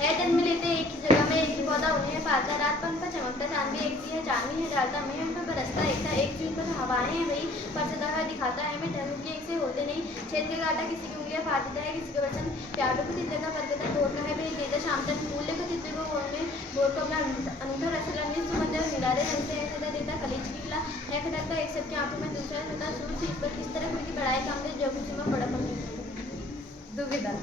है जन्म लेते एक ही जगह में एक ही पौधा उन्हें है पालता, रात पर उन पर चमकता चांद भी एक सी है, चांदनी है डालता मैं उन पर बरसता एक था, एक चीज पर हवाएं हैं वही पर सदा है दिखाता है मैं धर्म के एक से होते नहीं, छेद के काटा किसी की उंगलियां फाड़ देता है, किसी के वचन प्यारों को चित्र का कर देता, भोर का है वे देता शाम तक मूल्य को चित्र को भोर में भोर को अपना अनूठा रसला सुगंध निराले रंग से सदा देता, कलीज की खिला है खटकता एक सबकी आंखों में दूसरा सदा सूर इस पर किस तरह उनकी बड़ाई काम दे जो कुछ में बड़ा दुविधा।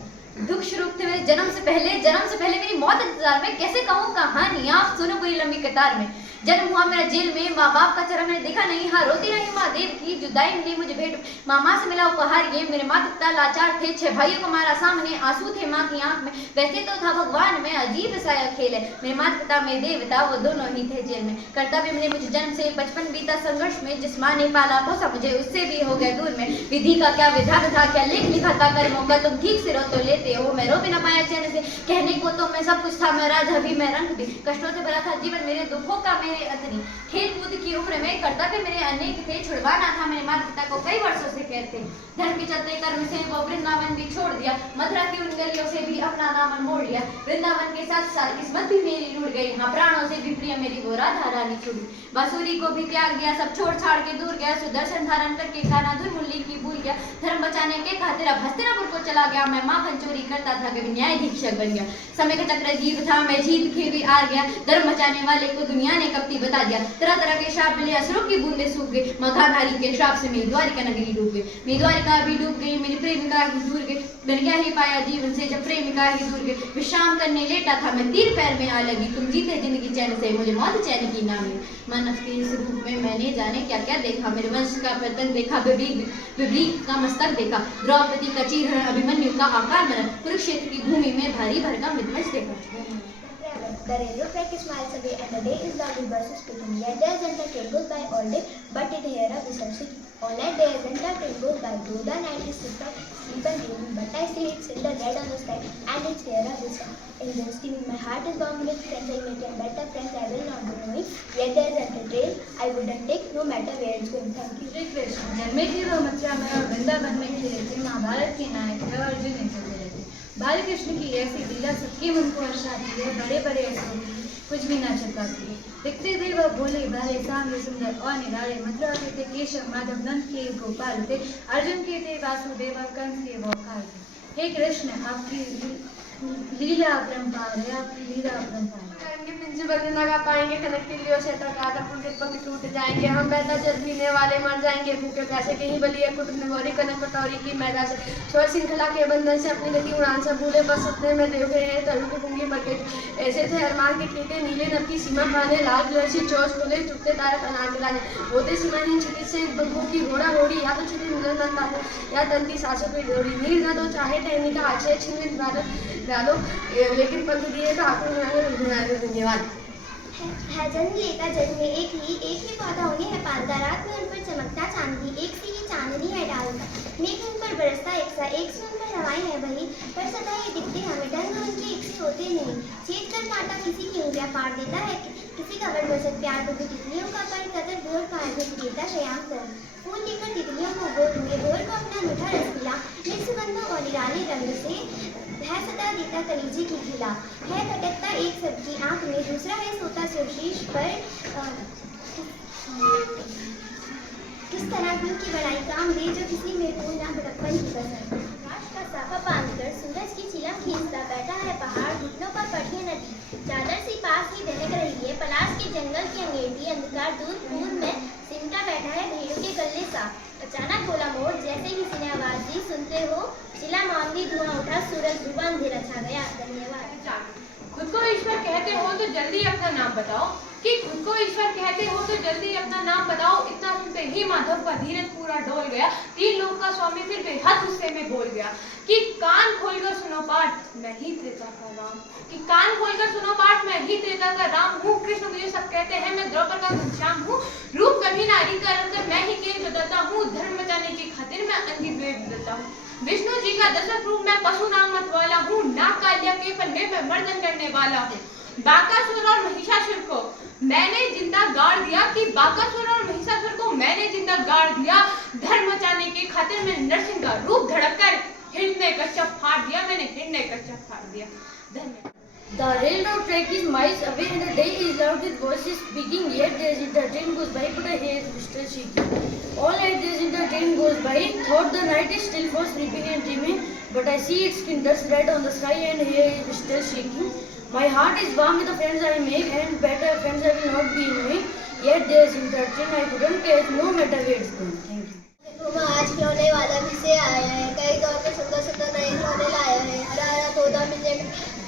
दुख शुरू थे मेरे जन्म से पहले मेरी मौत इंतजार में, कैसे कहूँ कहानी आप सुनो पूरी लंबी कतार में। जन्म हुआ मेरा जेल में, माँ बाप का चेहरा मैंने देखा नहीं, हाँ रोती रही माँ देव की जुदाई मिली मुझे भेंट, मामा से मिला उपहार ये, मेरे माता पिता लाचार थे, 6 भाइयों को मारा सामने, आंसू थे माँ की आंख में, वैसे तो था भगवान में अजीब सा यह खेल है, मेरे माता पिता मेरे देवता वो दोनों ही थे जेल में, कर्तव्य मिले मुझे जन्म से, बचपन बीता संघर्ष में, जिस माँ ने पाला पोसा मुझे उससे भी हो गया दूर में, विधि का क्या विधान था, क्या लिख लिखा था कर्मों का, तुम ठीक से रो तो लेते हो, मैं रो भी न पाया चैन से, कहने को तो मैं सब कुछ था, मैं राजा भी मैं रंग भी, कष्टों से भरा था जीवन मेरे दुखों का मेरे अंतरी, खेल कूद की उम्र में कर्तव्य मेरे अनेक थे, छुड़वाना था मेरे माता पिता को कई वर्षों से कहते, धर्म के चलते कर्म से वो वृंदावन भी छोड़ दिया, मथुरा की उन गलियों से भी अपना दामन मोड़ लिया, वृंदावन के साथ साथ किस्मत भी मेरी रूठ गई, हाँ प्राणों से भी प्रिय मेरी वो राधा रानी छूटी, बांसुरी को भी त्याग दिया, सब छोड़ छाड़ के दूर गया, सुदर्शन धारण करके खाना धुन मुरली की भूल गया, धर्म बचाने के खातिर अब हस्तिनापुर को चला गया, मैं माखन चोरी करता था कभी न्यायाधीशक बन गया, समय का चक्र जीव था मैं जीत के भी आ गया, धर्म बचाने वाले को दुनिया ने कपटी बता दिया, तरह तरह के श्राप मिले असुरों की बूंदे सूख गई, मखाधारी के श्राप से मेरी द्वारिका नगरी डूब गई, मेरी द्वारिका भी डूब गई, मेरी प्रेमिका ही दूर गई, मैंने क्या ही पाया जीवन से जब प्रेमिका ही दूर गई, विश्राम करने लेटा था मैं तीर पैर में आ लगी, तुम जीते जिंदगी चैन से मुझे मौत चैन की ना मिली, मानव के इस रूप में मैंने जाने क्या क्या देखा, मेरे वंश का पतन देखा, विभीक का मस्तक देखा, द्रौपदी का चीर अभिमन्यु का आकार मरण, कुरुक्षेत्र की भूमि में भारी भरकम विध्वंस देखा। The railroad track is miles away and the day is long with buses speaking. Yet there isn't a train goes by all day, but it hear a whistle singing. All night there isn't a train goes by, though the night is sleep and dreaming. But I see it's still the red on the sky and it's hear a whistle. In the steaming, my heart is bound with friends. I make a better friends I will not be knowing. Yet there isn't a train I wouldn't take no matter where it's going. Thank you. Shri Krishna जन्मे थे वो मथुरा में और वृंदावन में खेले थे, महाभारत के नायक थे और अर्जुन ने चलते रहते, बाल कृष्ण की ऐसी लीला सबके मन को हर्षाती है, बड़े बड़े ऐसे कुछ भी ना चुकाती है, दिखते थे वह भोले भाले सांवले सुंदर और निराले, मथुरा के थे केशव माधव नंद के गोपाल थे, अर्जुन के थे वासुदेव और कंस के वो काल थे। हे कृष्ण आपकी लीला अपरंपार है, आपकी लीला अपरंपार है। ना गा पाएंगे कनक के लिए से पंख टूट जाएंगे, हम बहता जल पीने वाले मर जाएंगे, भूखे प्यासे कहीं बलिए कुटुंब गौरी कनक कटोरी की मैदा से, स्वर श्रृंखला के बंधन से अपनी गति उड़ान से भूले बस सपने में देव गए हैं तरु के पुंगी पर के, ऐसे थे अरमान के ठीके नीले नब की सीमा पाने, लाल कलर से चौस खुले चुपते तारे अनार के लाने, होते सीमाहीन छिटी से बंगों की घोड़ा होड़ी, या तो छिटी मिलन नंदा या तंती सासों की डोरी, नीर ना दो चाहे टहनी का आछे छिन डालो, लेकिन पंथ दिए तो धन्यवाद। है जन्म लेता जन्म में एक ही पौधा उन्हें है पालता, रात में उन पर चमकता चांदनी एक सी ही चांदनी है डालता, मेघ उन पर बरसता एक सा एक से उन पर हवाएं है वही, पर सदा ये दिखते हमें ढंग उनके एक से होते नहीं, छेद कर कांटा किसी की उंगलियां फाड़ देता है, किसी का बड़ बसत प्यार को भी तितलियों का पर कदर भोर का है देता शयाम कर, फूल लेकर तितलियों को गोद में भोर को अपना मीठा रस पिला, मिल सुगंधों और निराले रंग से है सदा देता कलीजी की खिला, है खटकता एक सबकी आंख में, दूसरा है सोता सुशीश पर, किस तरह दिल की बड़ाई काम दे जो किसी में हो ना बड़प्पन की कसर, आकाश का साफा बांधकर सूरज की चिलम खींचता बैठा है पहाड़, घुटनों पर पड़ी नदी, चादर सी पास ही दहक रही है, पलाश के जंगल की अंगेठी, अंधकार दूर पूर में सिमटा बैठा है भेड़ों के गले सा, अचानक बोला मोर जैसे किसी ने आवाज दी, सुनते हो चिल्ला मामली धुआं उठा, सूरज डूबा अंधेरा छा गया। धन्यवाद। खुद को ईश्वर कहते हो तो जल्दी अपना नाम बताओ, कि खुद को ईश्वर कहते हो तो जल्दी अपना नाम बताओ, इतना सुनते ही माधव का धीरज पूरा डोल गया, 3 लोक का स्वामी फिर बेहद गुस्से में बोल गया, कि कान खोलकर सुनो पाठ मैं ही त्रेता का राम, कि कान खोलकर सुनो पाठ मैं ही त्रेता का राम हूँ, कृष्ण मुझे सब कहते हैं मैं द्रौपद का घनश्याम हूँ, रूप कभी नारी का रंग मैं ही केश बदलता हूँ, धर्म बचाने की खातिर मैं अंकित वेद बदलता हूँ, विष्णु जी का 10 रूप मैं पशु नाम मत वाला हूँ, नाग कालिया के फल में मैं मर्दन करने वाला हूँ, बाकासुर और महिषासुर को मैंने जिंदा गाड़ दिया, कि बाकासुर और महिषासुर को मैंने जिंदा गाड़ दिया, धर्म बचाने की खातिर मैंने नरसिंह का रूप धड़क कर हिरण्य कश्यप फाड़ दिया, मैंने हिरण्य कश्यप फाड़ दिया। धन्यवाद। The railroad track is miles away and the day is loud with voices speaking, yet as the train goes by, but I hear it still shaking. All night as the train goes by, thought the night is still for sleeping and dreaming, but I see its skin dust red on the sky and hear it still shaking. My heart is warm with the friends I make and better friends I will not be knowing, yet there is in the train I couldn't catch no matter where it's going. Thank you. देखो आज खिलौने वाला फिर से आया है, कई दौर के सुंदर सुंदर नए खिलौने लाया है। हरा हरा तोता मिलने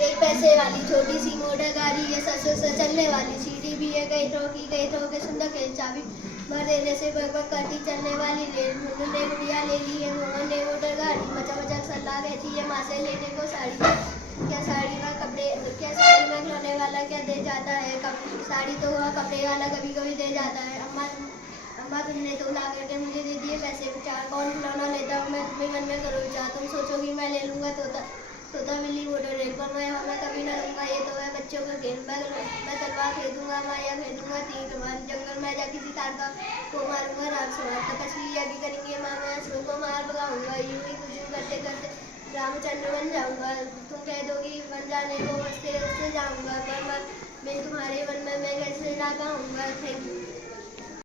एक पैसे वाली छोटी सी मोटर गाड़ी है, सस चलने वाली सीढ़ी भी है, कई तरह के सुंदर खेल चाबी भर देने से बकबक करती चलने वाली ले मुन्नू ने गुड़िया ले ली है, मोहन ने मोटर गाड़ी, मचा मचा सलाह कहती है माँ से लेने को साड़ी। क्या साड़ी में खिलौने वाला क्या दे जाता है, साड़ी तो हुआ कपड़े वाला कभी कभी दे जाता है। अम्मा तुमने तो ला करके मुझे दे दिए पैसे विचार, कौन खिलौना लेता हूँ मैं, तुम्हें मन में करो विचार। तुम सोचोगी मैं ले लूँगा तोता मिली मोटर रेल पर, मैं कभी ना लूँगा ये तो है बच्चों का खेल। मैं तलवार खरीदूँगा, माया खरीदूँगा, तीर कमान, जंगल में जाके किसी तार का को मारूंगा, राम समाज तक असली आगे करेंगे माँ, मैं असुरों को मार भगाऊंगा, यूं ही कुछ करते करते रामचंद्र बन जाऊंगा। तुम कह दोगी बन जाने को हंसते हंसते जाऊंगा, पर मैं तुम्हारे मन में मैं कैसे ना पाऊंगा। Thank you.